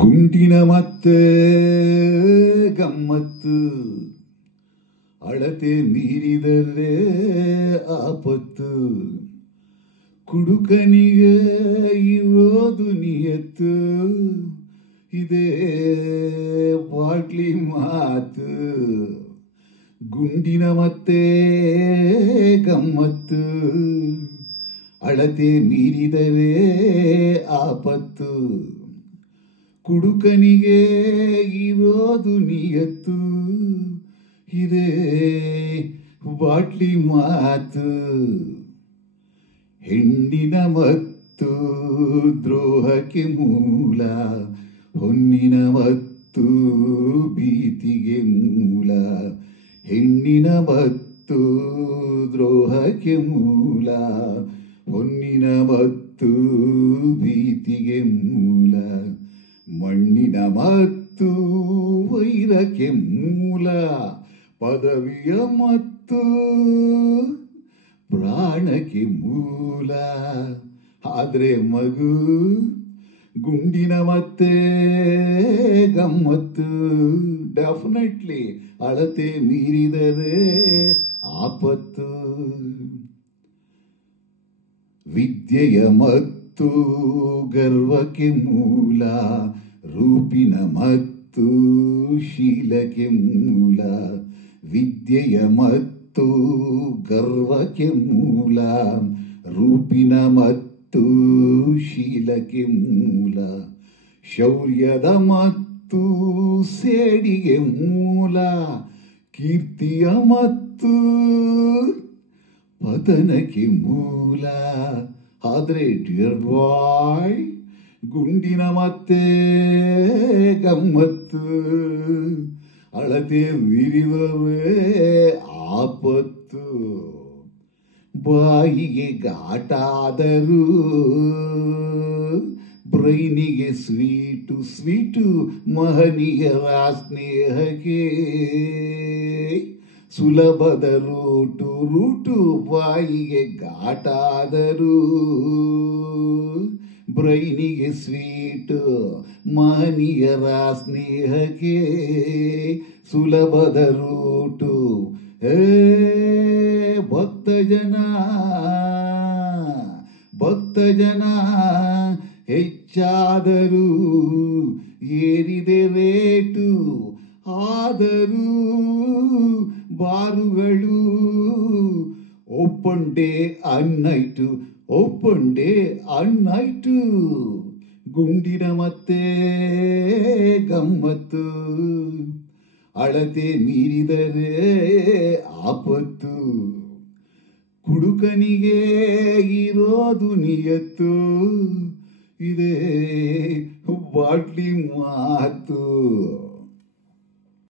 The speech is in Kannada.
ಗುಂಡಿನ ಮತ್ತೆ ಗಮ್ಮತ್ತು, ಅಳತೆ ಮೀರಿದರೆ ಆಪತ್ತು. ಕುಡುಕನಿಗೆ ಇರೋದು ನಿಯತ್ತು, ಇದೇ ಬಾಟ್ಲಿ ಮಾತು. ಗುಂಡಿನ ಮತ್ತೆ ಗಮ್ಮತ್ತು, ಅಳತೆ ಮೀರಿದರೆ ಆಪತ್ತು. ಕುಡುಕನಿಗೆ ಇರೋದು ನಿಯತ್ತು, ಇದೇ ಬಾಟ್ಲಿ ಮಾತು. ಹೆಣ್ಣಿನ ಮತ್ತು ದ್ರೋಹಕ್ಕೆ ಮೂಲ, ಹೊನ್ನಿನ ಮತ್ತು ಭೀತಿಗೆ ಮೂಲ. ಹೆಣ್ಣಿನ ಮತ್ತು ದ್ರೋಹಕ್ಕೆ ಮೂಲ, ಹೊನ್ನಿನ ಮತ್ತು ಭೀತಿಗೆ ಮೂಲ. ಮಣ್ಣಿನ ಮತ್ತು ವೈರಕ್ಕೆ ಮೂಲ, ಪದವಿಯ ಮತ್ತು ಪ್ರಾಣಕ್ಕೆ ಮೂಲ. ಆದ್ರೆ ಮಗು ಗುಂಡಿನ ಮತ್ತೆ ಗಮ್ಮತ್ತು, ಡೆಫಿನೆಟ್ಲಿ ಅಳತೆ ಮೀರಿದರೆ ಆಪತ್ತು. ವಿದ್ಯೆಯ ಮತ್ತು ಗರ್ವಕ್ಕೆ ಮೂಲ, ರೂಪಿನ ಮತ್ತು ಶೀಲಕ್ಕೆ ಮೂಲ. ವಿದ್ಯೆಯ ಮತ್ತು ಗರ್ವಕ್ಕೆ ಮೂಲ, ರೂಪಿನ ಮತ್ತು ಶೀಲಕ್ಕೆ ಮೂಲ. ಶೌರ್ಯದ ಮತ್ತು ಸೇಡಿಗೆ ಮೂಲ, ಕೀರ್ತಿಯ ಮತ್ತು ಪತನಕ್ಕೆ ಮೂಲ. ಆದ್ರೆ ಡಿಯರ್ ಬಾಯ್, ಗುಂಡಿನ ಮತ್ತೆ ಗಮ್ಮತ್ತು, ಅಳತೆ ಮೀರಿದರೆ ಆಪತ್ತು. ಬಾಯಿಗೆ ಘಾಟಾದರೂ ಬ್ರೈನಿಗೆ ಸ್ವೀಟು ಸ್ವೀಟು. ಮಹನೀಯರ ಸ್ನೇಹಕ್ಕೆ ಸುಲಭದ ರೂಟು ರೂಟು. ಬಾಯಿಗೆ ಘಾಟಾದರೂ ಬ್ರೈನಿಗೆ ಸ್ವೀಟು, ಮಹನೀಯರ ಸ್ನೇಹಕ್ಕೆ ಸುಲಭದ ರೂಟು. ಭಕ್ತ ಜನ ಹೆಚ್ಚಾದರೂ ಏರಿದೆ ರೇಟು. ಆದರೂ ಬಾರುಗಳು ಓಪನ್ ಡೇ ಅನ್ನೈಟು, ಓಪನ್ ಡೇ ಅನ್ನೈಟು. ಗುಂಡಿನ ಮತ್ತೆ ಗಮ್ಮತ್ತು, ಅಳತೆ ಮೀರಿದರೆ ಆಪತ್ತು. ಕುಡುಕನಿಗೆ ಇರೋದು ನಿಯತ್ತು, ಇದೇ ಬಾಟ್ಲಿ ಮಾತು.